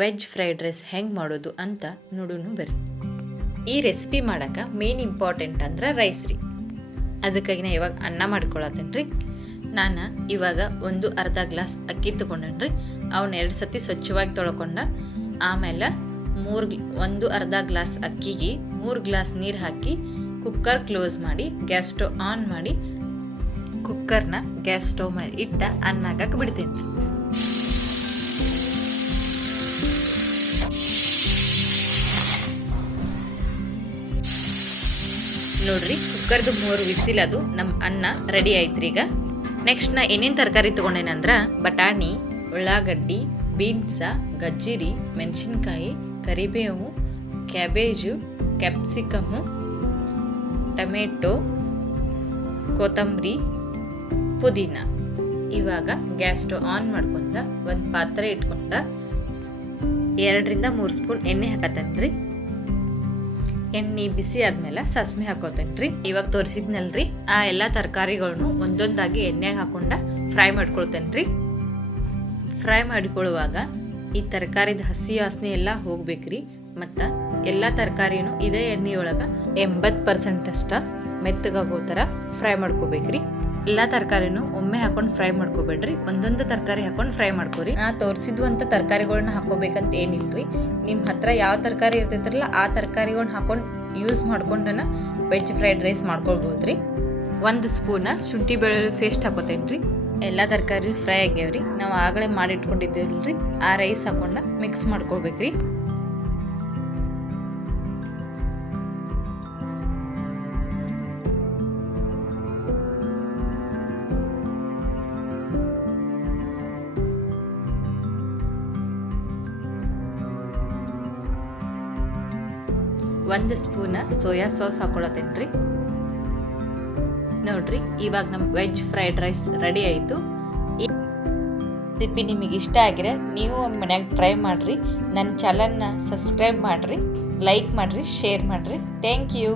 Veg fried rice ಹೆಂಗೆ ಮಾಡೋದು ಅಂತ ನೋಡೋಣ ಬರ್ರಿ. ಈ ರೆಸಿಪಿ ಮಾಡೋಕೆ ಮೇನ್ ಇಂಪಾರ್ಟೆಂಟ್ ಅಂದ್ರೆ ರೈಸ್ ರೀ. ಅದಕ್ಕಾಗಿ ನಾ ಇವಾಗ ಅನ್ನ ಮಾಡ್ಕೊಳತ್ತೇನೆ ರೀ. ನಾನು ಇವಾಗ ಅರ್ಧ ಗ್ಲಾಸ್ ಅಕ್ಕಿ ತೊಗೊಂಡೇನ್ರಿ. ಅವನ್ನ 2 ಸತಿ ಸ್ವಚ್ಛವಾಗಿ ತೊಳ್ಕೊಂಡ ಆಮೇಲೆ ಅರ್ಧ ಗ್ಲಾಸ್ ಅಕ್ಕಿಗೆ 3 ಗ್ಲಾಸ್ ನೀರು ಹಾಕಿ ಕುಕ್ಕರ್ ಕ್ಲೋಸ್ ಮಾಡಿ ಗ್ಯಾಸ್ ಸ್ಟವ್ ಆನ್ ಮಾಡಿ ಕುಕ್ಕರ್ನ ಗ್ಯಾಸ್ ಸ್ಟವ್ ಮೇಲೆ ಇಟ್ಟ ಅನ್ನ ಹಾಕಕ್ಕೆ ಬಿಡ್ತೇನೆ ರೀ. ನೋಡ್ರಿ ಕುಕ್ಕರ್ದು 3 ವಿಸಿಲ್ ಅದು ನಮ್ಮ ಅನ್ನ ರೆಡಿ ಆಯ್ತ್ರಿ. ಈಗ ನೆಕ್ಸ್ಟ್ ನಾ ಏನೇನು ತರಕಾರಿ ತೊಗೊಂಡೇನಂದ್ರೆ ಬಟಾಣಿ, ಉಳ್ಳಾಗಡ್ಡಿ, ಬೀನ್ಸ, ಗಜ್ಜಿರಿ, ಮೆಣಸಿನ್ಕಾಯಿ, ಕರಿಬೇವು, ಕ್ಯಾಬೇಜು, ಕ್ಯಾಪ್ಸಿಕಮ್ಮು, ಟೊಮೆಟೊ, ಕೊತ್ತಂಬರಿ, ಪುದೀನ. ಇವಾಗ ಗ್ಯಾಸ್ ಸ್ಟವ್ ಆನ್ ಮಾಡ್ಕೊಂಡ ಒಂದು ಪಾತ್ರೆ ಇಟ್ಕೊಂಡ 2 ರಿಂದ 3 ಸ್ಪೂನ್ ಎಣ್ಣೆ ಹಾಕತ್ತೇನ್ರಿ. ಎಣ್ಣೆ ಬಿಸಿ ಆದ್ಮೇಲೆ ಸಾಸಿವೆ ಹಾಕೋತೇನ್ರಿ. ಇವಾಗ ತೋರಿಸಿದ್ನಲ್ರಿ ಆ ಎಲ್ಲ ತರಕಾರಿಗಳನ್ನು ಒಂದೊಂದಾಗಿ ಎಣ್ಣೆಗೆ ಹಾಕೊಂಡ ಫ್ರೈ ಮಾಡ್ಕೊಳ್ತೇನ್ರಿ. ಫ್ರೈ ಮಾಡಿಕೊಳ್ಳುವಾಗ ಈ ತರಕಾರಿದ ಹಸಿ ವಾಸನೆ ಎಲ್ಲ ಹೋಗ್ಬೇಕ್ರಿ. ಮತ್ತು ಎಲ್ಲ ತರಕಾರಿನೂ ಇದೇ ಎಣ್ಣೆಯೊಳಗೆ 80% ಅಷ್ಟ ಮೆತ್ತಗಾಗೋ ಥರ ಫ್ರೈ ಮಾಡ್ಕೋಬೇಕ್ರಿ. ಎಲ್ಲ ತರಕಾರಿನೂ ಒಮ್ಮೆ ಹಾಕೊಂಡು ಫ್ರೈ ಮಾಡ್ಕೋಬೇಡ್ರಿ, ಒಂದೊಂದು ತರಕಾರಿ ಹಾಕೊಂಡು ಫ್ರೈ ಮಾಡ್ಕೋರಿ. ನಾ ತೋರಿಸಿದ್ವಂಥ ತರಕಾರಿಗಳನ್ನ ಹಾಕೋಬೇಕಂತ ಏನಿಲ್ರಿ. ನಿಮ್ಮ ಹತ್ರ ಯಾವ ತರಕಾರಿ ಇರ್ತೈತ್ರಲ್ಲ ಆ ತರಕಾರಿಗಳನ್ನ ಹಾಕೊಂಡು ಯೂಸ್ ಮಾಡ್ಕೊಂಡನ ವೆಜ್ ಫ್ರೈಡ್ ರೈಸ್ ಮಾಡ್ಕೊಳ್ಬೋದ್ರಿ. 1 ಸ್ಪೂನ ಶುಂಠಿ ಬೆಳ್ಳುಳ್ಳಿ ಪೇಸ್ಟ್ ಹಾಕೋತೇನ್ರಿ. ಎಲ್ಲ ತರಕಾರಿ ಫ್ರೈ ಆಗ್ಯಾವ್ರಿ. ನಾವು ಆಗಲೇ ಮಾಡಿಟ್ಕೊಂಡಿದ್ದೇವಲ್ರಿ ಆ ರೈಸ್ ಹಾಕೊಂಡ ಮಿಕ್ಸ್ ಮಾಡ್ಕೊಳ್ಬೇಕ್ರಿ. ಒಂದು ಸ್ಪೂನ ಸೋಯಾ ಸಾಸ್ ಹಾಕೊಳತ್ತೇನ್ರಿ. ನೋಡ್ರಿ ಇವಾಗ ನಮ್ಮ ವೆಜ್ ಫ್ರೈಡ್ ರೈಸ್ ರೆಡಿ ಆಯಿತು. ಈ ರೆಸಿಪಿ ನಿಮಗೆ ಇಷ್ಟ ಆಗಿದ್ರೆ ನೀವು ಮನ್ಯಾಗ ಟ್ರೈ ಮಾಡಿರಿ. ನನ್ನ ಚಾನಲ್ನ ಸಬ್ಸ್ಕ್ರೈಬ್ ಮಾಡಿರಿ, ಲೈಕ್ ಮಾಡಿರಿ, ಶೇರ್ ಮಾಡಿರಿ. Thank you.